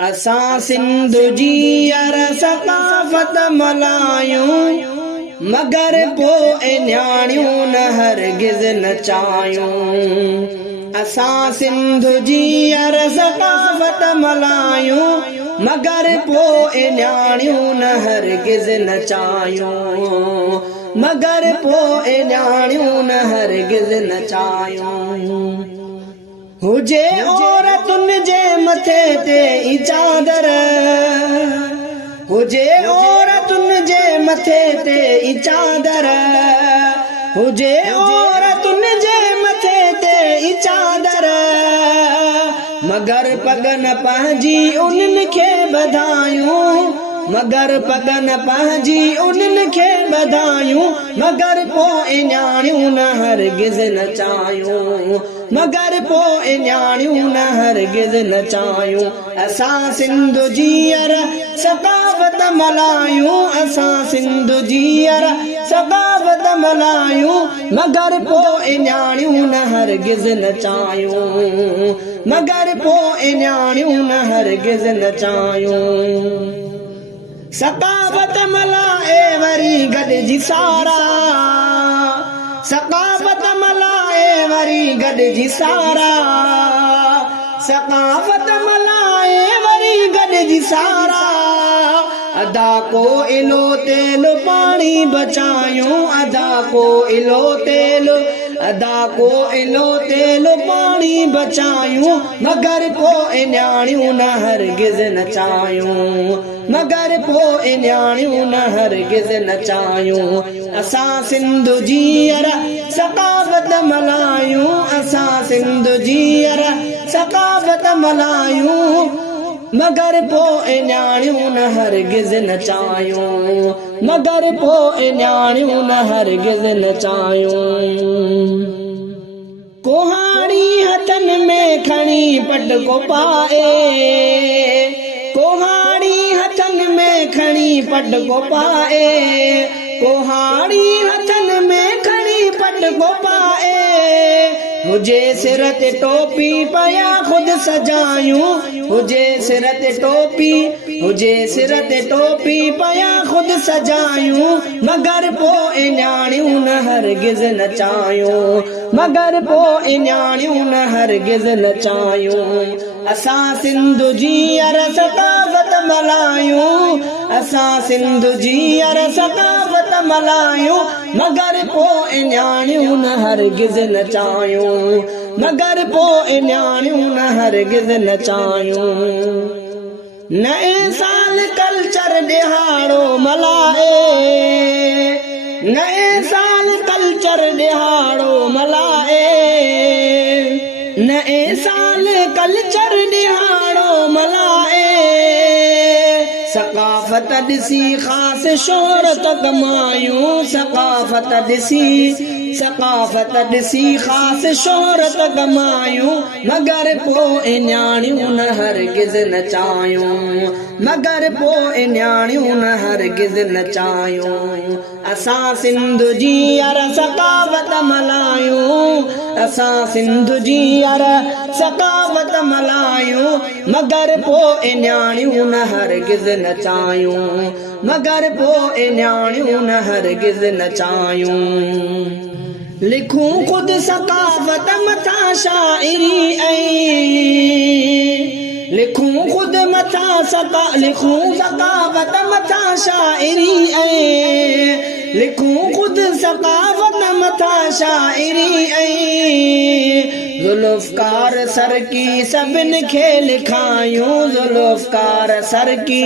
असां सिंध जी अर सकाफ़त मल्हायूं, मगर पोइ न्याणियूं न हरगिज़ नचायूं। असां सिंध जी अर सकाफ़त मल्हायूं, मगर पोइ न्याणियूं न हरगिज़ नचायूं। मगर पोइ न्याणियूं न हरगिज़ नचायूं। हुजे औरतुनि जे मथे ते ई चादर, हुजे औरतुनि जे मथे ते ई चादर, हुजे औरतुनि जे मथे ते ई चादर, मगर पगन पंहिंजी उन्हनि खे ॿधायूं। मगर पगन पंहिंजी उन्हनि खे ॿधायूं, मगर पोइ न्याणियूं न हरगिज़ नचायूं। मगर पोइ न्याणियूं न हरगिज़ नचायूं। असां सिंध जी अर सकाफ़त मल्हायूं, असां सिंध जी अर सकाफ़त मल्हायूं, मगर पोइ न्याणियूं न हरगिज़ नचायूं। मगर पोइ न्याणियूं न हरगिज़ नचायूं। सकाफ़त मल्हाए वरी गॾिजी सारा, सकाफ़त मल्हाए वरी गॾिजी सारा, सकाफ़त मल्हाए वरी गॾिजी सारा, अदा को इलो तेल पाणी बचायूं। अदा को इलो तेल, अदा को इलो तेल पाणी बचायूं, मगर पोइ न्याणियूं न हरगिज़ नचायूं। मगर पोइ न्याणियूं न हरगिज़ नचायूं। असां सिंध जी अर सकाफ़त मल्हायूं, असां सिंध जी अर सकाफ़त मल्हायूं, मगर पोइ न्याणियूं न हरगिज़ नचायूं। मगर पोइ न्याणियूं न हरगिज़ नचायूं। कोहाड़ी हथनि में खणी पटको पाए, कोहाड़ी हथनि में खणी पटको पाए, कोहाड़ी हथनि में खणी पटको पाए, हुजे सिर ते टोपी पया खुद सजायूं। हुजे सिर ते टोपी, हुजे सिर ते टोपी पया खुद सजायूं, मगर पोइ न्याणियूं न हरगिज़ नचायूं। मगर पोइ न्याणियूं न हरगिज़ नचायूं। असां सिंध जी अर सकाफ़त मल्हायूं, असां सिंध जी अर सकाफ़त मल्हायूं, मगर पोइ न्याणियूं न हरगिज़ नचायूं। मगर पोइ न्याणियूं न हरगिज़ नचायूं। नए साल कल्चर ॾिहाड़ो मल्हाए, नए साल कल्चर ॾिहाड़ो मल्हाए, नए साल कल्चर ॾिहाड़ो मल्हाए, सकाफ़त ॾिसी ख़ासि शोहरत कमायूं। सकाफ़त ॾिसी, सकाफ़त ॾिसी ख़ासि शोहरत कमायूं, मगर पोइ न्याणियूं न हरगिज़ नचायूं। मगर पोइ न्याणियूं न हरगिज़ नचायूं। असां सिंध जी अर सकाफ़त मल्हायूं, असां सिंध जी अर सकाफ़त मल्हायूं, मगर पोइ न्याणियूं न हरगिज़ नचायूं। मगर पोइ न्याणियूं न हरगिज़ नचायूं। लिखूं खुद सकाफ़त मथां शाइरी ऐं, लिखूं खुद मथां लिखूं सकाफ़त मथां शाइरी ऐं, लिखूं खुद सकाफ़त मथां शाइरी ऐं, ज़ुल्फ़कार सर की सभिनि खे लिखायूं। ज़ुल्फ़कार सर की,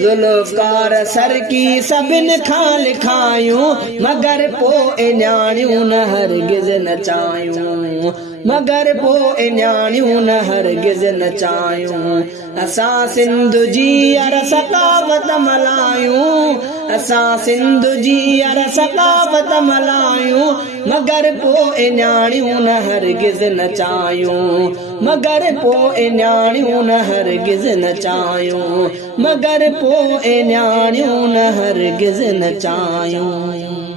ज़ुल्फ़कार सर की सभिनि खां लिखायूं, मगर पोइ न्याणियूं न हरगिज़ नचायूं। मगर पोइ न्याणियूं न हरगिज़ नचायूं। असां सिंध जी अर सकाफ़त मल्हायूं, असां सिंध जी अर सकाफ़त मल्हायूं, मगर पोइ न्याणियूं न हरगिज़ नचायूं। मगर पोइ न्याणियूं न हरगिज़ नचायूं। मगर पोइ न्याणियूं न हरगिज़ नचायूं।